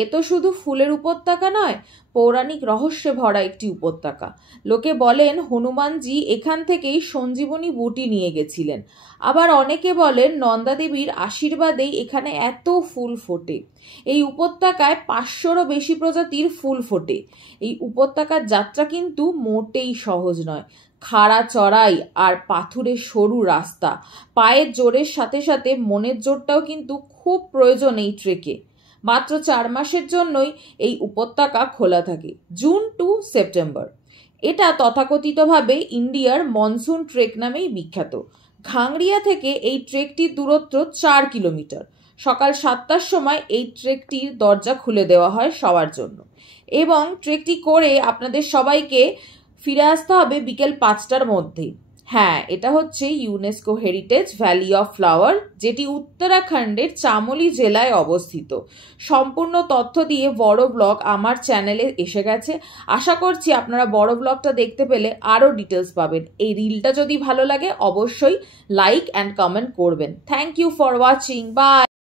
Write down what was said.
এ তো শুধু ফুলের উপত্যকা নয়, পৌরাণিক রহস্যে ভরা একটি উপত্যকা। লোকে বলেন হনুমানজি এখান থেকেই সঞ্জীবনী বুটি নিয়ে গেছিলেন। আবার অনেকে বলেন নন্দাদেবীর আশীর্বাদেই এখানে এত ফুল ফোটে। এই উপত্যকায় 500রও বেশি প্রজাতির ফুল ফোটে। এই উপত্যকার যাত্রা কিন্তু মোটেই সহজ নয়। খাড়া চড়াই আর পাথুরের সরু রাস্তা, পায়ের জোরের সাথে সাথে মনের জোরটাও কিন্তু খুব প্রয়োজন এই ট্রেকে। মাত্র 4 মাসের জন্যই এই উপত্যকা খোলা থাকে, জুন টু সেপ্টেম্বর। এটা তথাকথিতভাবে ইন্ডিয়ার মনসুন ট্রেক নামেই বিখ্যাত। ঘাংরিয়া থেকে এই ট্রেকটির দূরত্ব 4 কিলোমিটার। সকাল 7টার সময় এই ট্রেকটির দরজা খুলে দেওয়া হয় সবার জন্য, এবং ট্রেকটি করে আপনাদের সবাইকে ফিরে আসতে হবে বিকেল 5টার মধ্যেই। হ্যাঁ, এটা হচ্ছে UNESCO heritage valley of flower, যেটি উত্তরাখণ্ডের চামোলি জেলায় অবস্থিত। সম্পূর্ণ তথ্য দিয়ে বড় ব্লগ আমার চ্যানেলে এসে গেছে। আশা করছি আপনারা বড় ব্লগটা দেখতে পেলে আরও ডিটেলস পাবেন। এই রিলটা যদি ভালো লাগে অবশ্যই লাইক অ্যান্ড কমেন্ট করবেন। Thank you for watching. By.